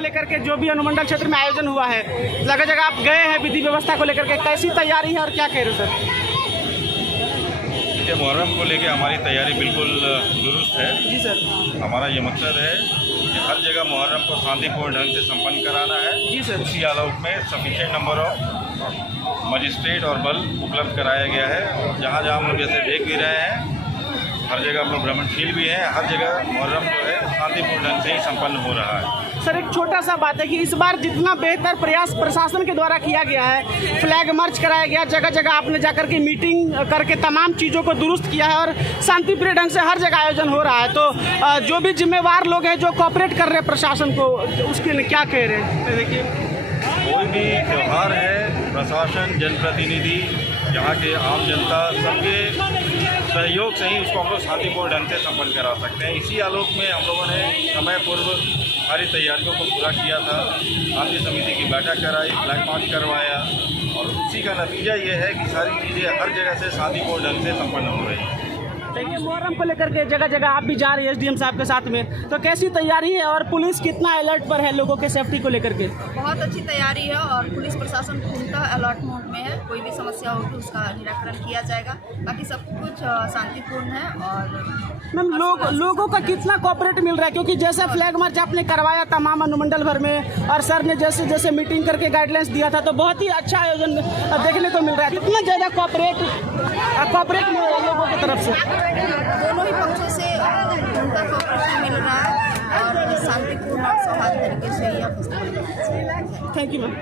लेकर के जो भी अनुमंडल क्षेत्र में आयोजन हुआ है, जगह जगह आप गए हैं, विधि व्यवस्था को लेकर के कैसी तैयारी है और क्या कह रहे हो सर? देखिए, मुहर्रम को लेके हमारी तैयारी बिल्कुल दुरुस्त है। जी सर। हमारा ये मकसद है कि हर जगह मुहर्रम को शांतिपूर्ण ढंग से संपन्न कराना है। जी सर। उसी आलोक में सफिशिएंट नंबर ऑफ मजिस्ट्रेट और बल उपलब्ध कराया गया है। जहाँ जहाँ हम लोग जैसे देख भी रहे हैं, हर जगह हम लोग भ्रमणशील भी हैं। हर जगह मुहर्रम जो है शांतिपूर्ण ढंग से ही संपन्न हो रहा है। सर, एक छोटा सा बात है कि इस बार जितना बेहतर प्रयास प्रशासन के द्वारा किया गया है, फ्लैग मार्च कराया गया, जगह जगह आपने जाकर के मीटिंग करके तमाम चीज़ों को दुरुस्त किया है और शांतिप्रिय ढंग से हर जगह आयोजन हो रहा है, तो जो भी जिम्मेवार लोग हैं जो कोऑपरेट कर रहे हैं प्रशासन को, उसके लिए क्या कह रहे हैं? देखिए, कोई भी त्यौहार है, प्रशासन, जनप्रतिनिधि, यहाँ के आम जनता, सबके सहयोग से ही उसको हम लोग शांतिपूर्ण ढंग से संपन्न करा सकते हैं। इसी आलोक में हम लोगों ने समय पूर्व सारी तैयारियों को पूरा किया था। शांति समिति की बैठक कराई, फ्लैग मार्च करवाया और उसी का नतीजा ये है कि सारी चीज़ें हर जगह से शांतिपूर्ण ढंग से संपन्न हो रही हैं। देखिए, मुहर्रम को लेकर के जगह जगह आप भी जा रहे हैं एसडीएम साहब के साथ में, तो कैसी तैयारी है और पुलिस कितना अलर्ट पर है लोगों के सेफ्टी को लेकर के? बहुत अच्छी तैयारी है और पुलिस प्रशासन पूर्णतः अलर्ट मोड में है। कोई भी समस्या होगी उसका निराकरण किया जाएगा। बाकी सब कुछ शांतिपूर्ण है। और मैम, लोगों का कितना कोऑपरेट मिल रहा है? क्योंकि जैसा फ्लैग मार्च आपने करवाया तमाम अनुमंडल भर में और सर ने जैसे जैसे मीटिंग करके गाइडलाइंस दिया था, तो बहुत ही अच्छा आयोजन देखने को मिल रहा है। कितना ज़्यादा कोऑपरेट मिल रहा है लोगों की तरफ से? दोनों ही पक्षों से उनका कोऑपरेशन मिल रहा है और शांतिपूर्ण और सौहार्द तरीके से यह थैंक यू मैम।